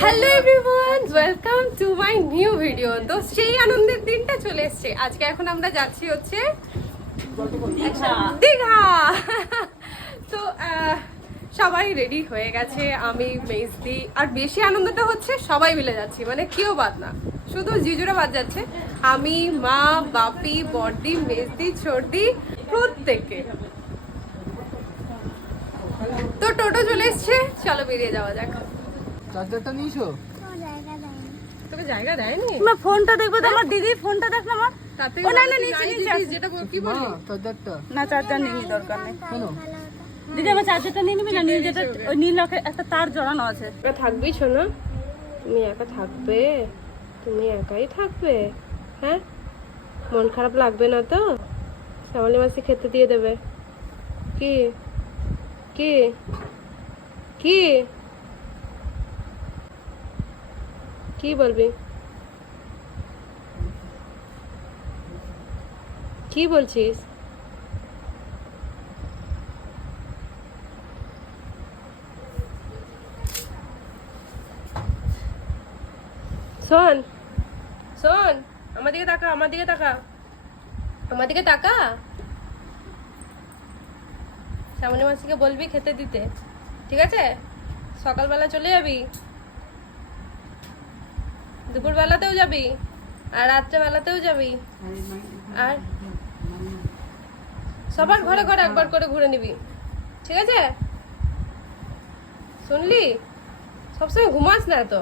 Hello everyone, welcome to my new video. তো সেই আনন্দের দিনটা চলে এসেছে। আজকে এখন আমরা যাচ্ছি হচ্ছে দীঘা। তো সবাই রেডি হয়ে গেছে, আমি মেজদি। আর বেশি আনন্দটা হচ্ছে সবাই মিলে যাচ্ছি, মানে কেউ বাদ না, শুধু জিজুরা বাদ যাচ্ছে। আমি, মা, বাপি, বড়দি, মেজদি, ছোটদি, প্রত্যেকে। তো টোটো চলে এসছে, চলো বেরিয়ে যাওয়া যাক। চার্জারটা নিয়েছো? তোকে জায়গা দেয়নি? তোমার ফোনটা দেখবে তো, আমার দিদি ফোনটা দেখ না আমার। তাতে ও না না নিচে নিচে আছে। যেটা কি বলি, চার্জারটা না চার্জার নেই, দরকার নেই। কেন? দিদি আমার চার্জারটা নিয়ে নিবি না? নিয়ে যেটা ওই নীল রঙের একটা তার জড়ানো আছে। একা থাকবি শোনা? তুমি একা থাকবে? তুমি একাই থাকবে? হ্যাঁ, মন খারাপ লাগবে না তো? শ্যামলী মাসি খেতে দিয়ে দেবে। কি কি কি কি বলবি? কি বলছিস? শোন শোন, আমার দিকে তাকা, আমার দিকে তাকা, আমার দিকে তাকা। শ্যামলী মাসিকে বলবি খেতে দিতে, ঠিক আছে? সকালবেলা চলে যাবি, দুপুরবেলাতেও যাবি, আর রাত্রেবেলাতেও যাবি, আর সবার ঘরে ঘরে একবার করে ঘুরে নিবি, ঠিক আছে? শুনলি? সবসময় ঘুমাস না তো,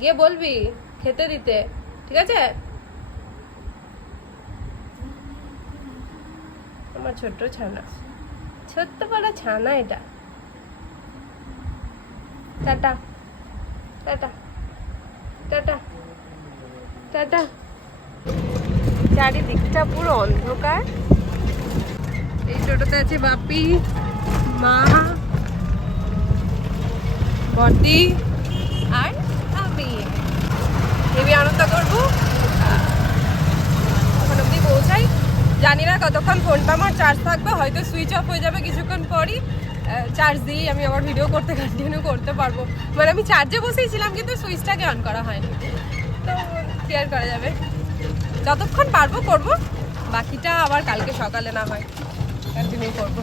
গিয়ে বলবি খেতে দিতে, ঠিক আছে? আমার ছোট্ট ছানা, ছোট্ট বড় ছানা এটা। Tata tata tata tata. চারিদিকটা পুরো অন্ধকার। এই টোটোতে আছে বাপি, মা, বড়দি আর আমি। হেবি আনন্দ করবো। ওখান অব্দি পৌঁছাই, জানি না কতক্ষণ ফোনটা আমার চার্জ থাকবে, হয়তো সুইচ অফ হয়ে যাবে কিছুক্ষণ পরই। চার্জ দিয়েই আমি আবার ভিডিও করতে কন্টিনিউ করতে পারবো। মানে আমি চার্জে বসেইছিলাম কিন্তু সুইচটাকে অন করা হয়নি, তো ক্লিয়ার করা যাবে। যতক্ষণ পারবো করবো, বাকিটা আবার কালকে সকালে না হয় কন্টিনিউ করবো।